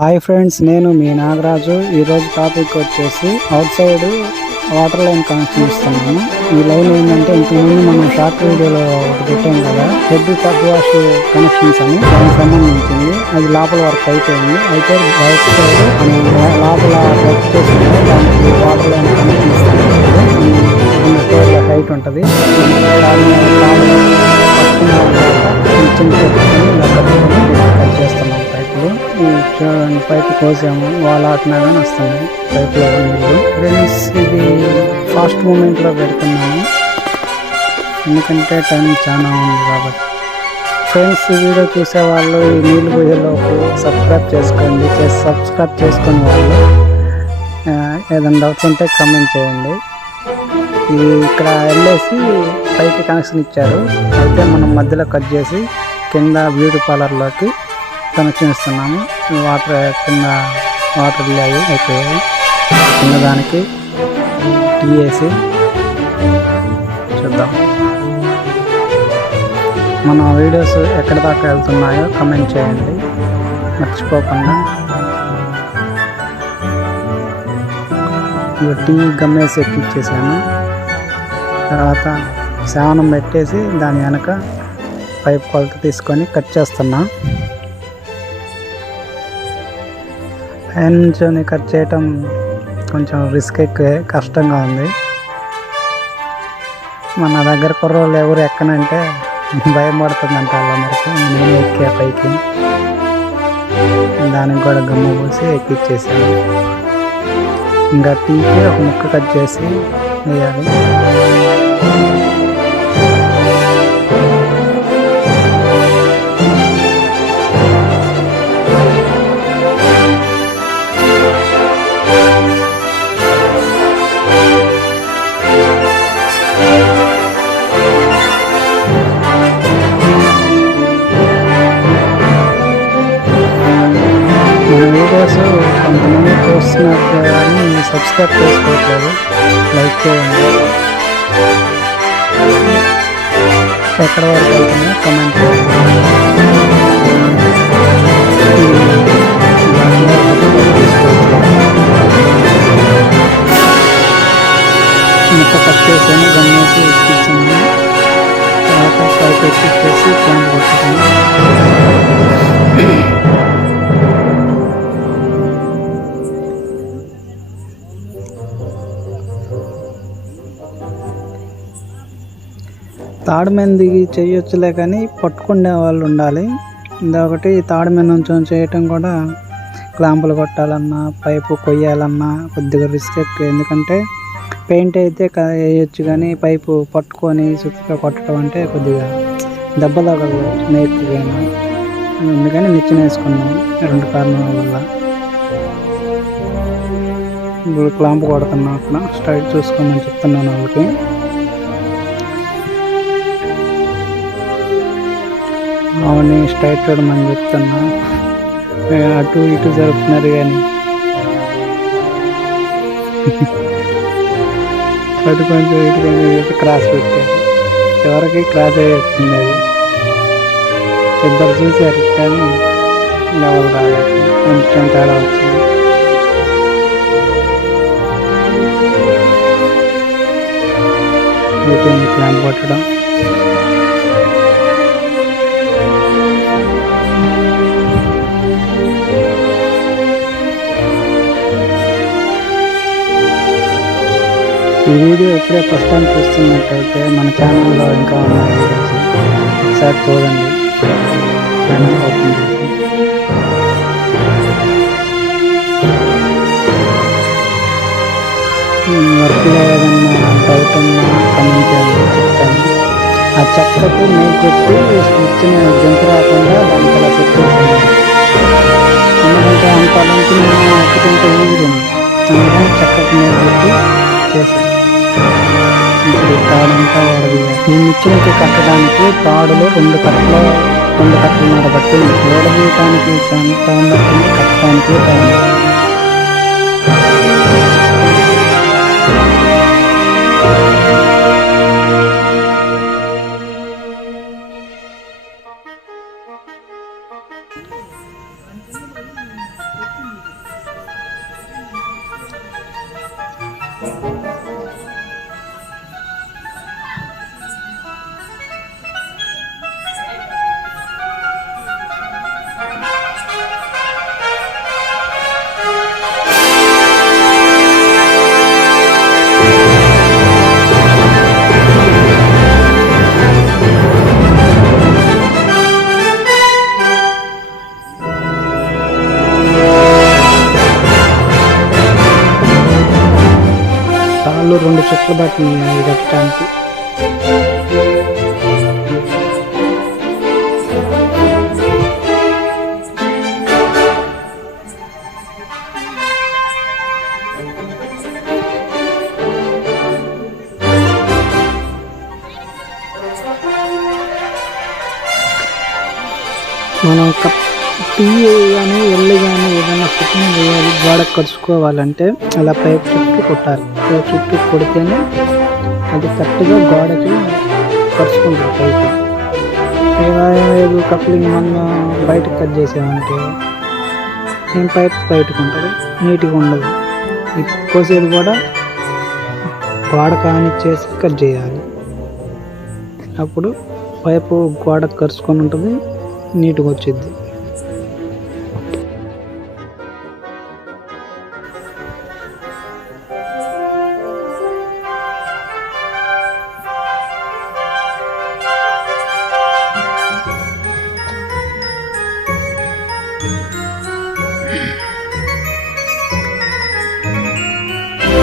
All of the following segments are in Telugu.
హాయ్ ఫ్రెండ్స్, నేను మీ నాగరాజు. ఈరోజు టాపిక్ వచ్చేసి out side water line connection ఇస్తున్నాము. ఈ లైన్ ఏంటంటే ఇంతకుముందు మనం షార్ట్ వీడియోలో ఒకటి పెట్టాం కదా, హెడ్ టబ్ వాష్ కనెక్షన్స్ అని, దానికి సంబంధించింది. అది లోపల వర్క్ అయిపోయింది. అయితే రైట్ సైడ్ లోపల వర్క్ చేసింది, దానికి వాటర్ లైన్ కనెక్షన్ ఇస్తాము. హైట్ ఉంటుంది, కట్ చేస్తున్నాం పైపులు. చూడండి, పైపు కోసాము, వాళ్ళ ఆటినా కానీ వస్తున్నాయి పైపులో నీళ్ళు. ఫ్రెండ్స్, ఇది ఫాస్ట్ మూమెంట్లో పెడుతున్నాము ఎందుకంటే టైం చాలా ఉంది కాబట్టి. ఫ్రెండ్స్, ఈ వీడియో చూసే వాళ్ళు ఈ నీళ్ళు పోయేలోపు సబ్స్క్రైబ్ చేసుకోండి. సబ్స్క్రైబ్ చేసుకుని వాళ్ళు ఏదైనా డౌట్స్ ఉంటే కామెంట్ చేయండి. ఇక్కడ వెళ్ళేసి పైకి కనెక్షన్ ఇచ్చారు. అయితే మనం మధ్యలో కట్ చేసి కింద బ్యూటీ పార్లర్లోకి కనెక్షన్ ఇస్తున్నాము. వాటర్ కింద వాటర్ అయిపోయాయి. కింద దానికి టీ వేసి చూద్దాం. మన వీడియోస్ ఎక్కడి దాకా వెళ్తున్నాయో కమెంట్ చేయండి మర్చిపోకుండా. టీ గమ్మేసి ఎక్కిచ్చేసాను. తర్వాత శావనం పెట్టేసి దాని వెనక పైప్ కొలత తీసుకొని కట్ చేస్తున్నా. పైన నుంచొని కట్ చేయటం కొంచెం రిస్క్ ఎక్కువే, కష్టంగా ఉంది. మన దగ్గర కుర్రోళ్ళు ఎవరు ఎక్కనంటే భయం పడుతుందంట వాళ్ళందరికీ. నేను ఎక్కా పైకి, దానికి కూడా గమ్ము పోసి ఎక్కిచ్చేసాను. ఇంకా టీకి ఒక ముక్క కట్ చేసి వేయాలి. మన వీడియోస్ కొంతమంది చూస్తున్నారు కానీ సబ్స్క్రైబ్ చేసుకోవట్లేదు. లైక్ చేయండి. ఎక్కడ వరకు వెళ్తున్నా కమెంట్ చేయండి. ముక్క కట్ చేసాను, గమ్మేసి ఎక్కించాను. తర్వాత పైకి ఎక్కిచ్చేసి ప్లాంట్ కొట్టుకున్నాను. తాడు మీద దిగి చేయొచ్చులే కానీ పట్టుకునే వాళ్ళు ఉండాలి. ఇదొకటి, తాడు మీద నుంచి చేయటం కూడా క్లాంపులు కొట్టాలన్నా పైపు కొయ్యాలన్నా కొద్దిగా రిస్క్ ఎక్కువ. ఎందుకంటే పెయింట్ అయితే వేయచ్చు కానీ పైపు పట్టుకొని సుత్తిగా కొట్టడం అంటే కొద్దిగా దెబ్బ తగలదు నేర్పుగా. ఎందుకని నిచ్చెన వేసుకున్నాం. 2 కారణాల వల్ల. ఇప్పుడు క్లాంపు కొడుతున్నాం. అక్కడ స్ట్రైట్ చూసుకోమని చెప్తున్నాను వాళ్ళకి. అవన్నీ స్ట్రైట్ చూడమని చెప్తున్నా. అటు ఇటు జరుపుతున్నారు కానీ అటు కొంచెం ఇటు కొంచెం క్రాస్ పెట్టారు. చివరికి క్రాస్ అయ్యి వచ్చింది. అది ఇద్దరు చూశారు కానీ లెవెల్ రాలేదు, కొంచెం తేడా వచ్చింది. అయిపోయింది క్లాంప్ కొట్టడం. ఈ వీడియో ఎప్పుడే ఫస్ట్ టైం చూస్తున్నట్టయితే మన ఛానల్లో ఇంకా ఉన్న వీడియోస్ ఒకసారి చూడండి. ఛానల్ ఓపెన్ చేసి వర్క్లో ఏదన్నా డౌట్ ఉన్నా కమెంట్ చేయండి, చెప్తాను. ఆ చెక్కకు మేక్ పెట్టి స్విచ్ని జంపు రాకుండా దానికి అలా సెట్ చేసాను. ఎందుకంటే అంత నుంచి నేను ఎక్కుతుంటే ఊరు అందుకని చెక్కకు మేక్ పెట్టి చేశాను. ఇప్పుడు తాడంతా ఓడదీయాలి. ఈ మిషన్కి కట్టడానికి తాడులు 2 కట్టలున్నర బట్టి ఓడదీయటానికి టైం పట్టింది, కట్టడానికి టైం. తాళ్ళు 2 చుట్లు పట్టినాయి ఇది కట్టడానికి. మనం టీ కానీ ఎల్లు కానీ ఏదైనా ఫిట్టింగ్ వేయాలి, గోడ కరుచుకోవాలంటే అలా పైప్ చుట్టూ కొట్టాలి. పైప్ చుట్టూ కొడితేనే అది కరెక్ట్గా గోడకి కరుచుకుంటుంది పైపు. ఏదో కప్లింగ్ మనం బయటకు కట్ చేసామంటే నేను పైప్ బయటకు ఉంటుంది, నీట్గా ఉండదు. కోసేది కూడా గోడ కానిచ్చేసి కట్ చేయాలి. అప్పుడు పైపు గోడ కరుచుకొని ఉంటుంది, నీట్గా వచ్చింది.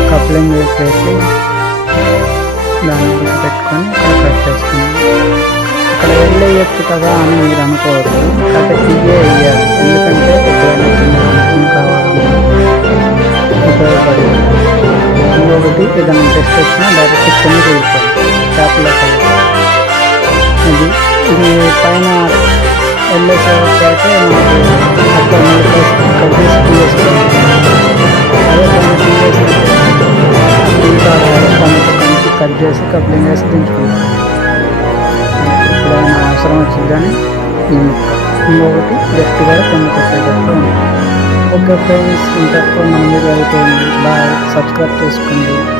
కప్లింగ్ వేసేసి దాన్ని పెట్టుకొని కట్ చేసుకున్నాం. ఇక్కడ వెళ్ళేయచ్చు కదా అని మీరు అనుకోవద్దు, కథ తీయే వేయాలి. ఎందుకంటే ఎప్పుడైనా చిన్న కావాలన్నా ఉపయోగపడి. ఇంకొకటి ఏదైనా టెస్ట్ వచ్చినా డైరెక్ట్ కింద వెళ్ళిపోవాలి చేపలో కలిపి. ఇది పైన వెళ్ళేసేవరకు అయితే నాకు అక్కడ కట్ చేసి తీసేసుకోవాలి. అదే పైన తీసేసి కట్ చేసి కప్లింగ్ వేసి దించుకుంటాం. ఎప్పుడైనా అవసరం వచ్చిందని ఇంకొకటి జస్ట్ కూడా కింద కొట్టేటట్టు ఉంటుంది. ఓకే ఫ్రెండ్స్, ఇంతకు మన వీడియో అయిపోయింది. బాయ్, సబ్స్క్రైబ్ చేసుకోండి.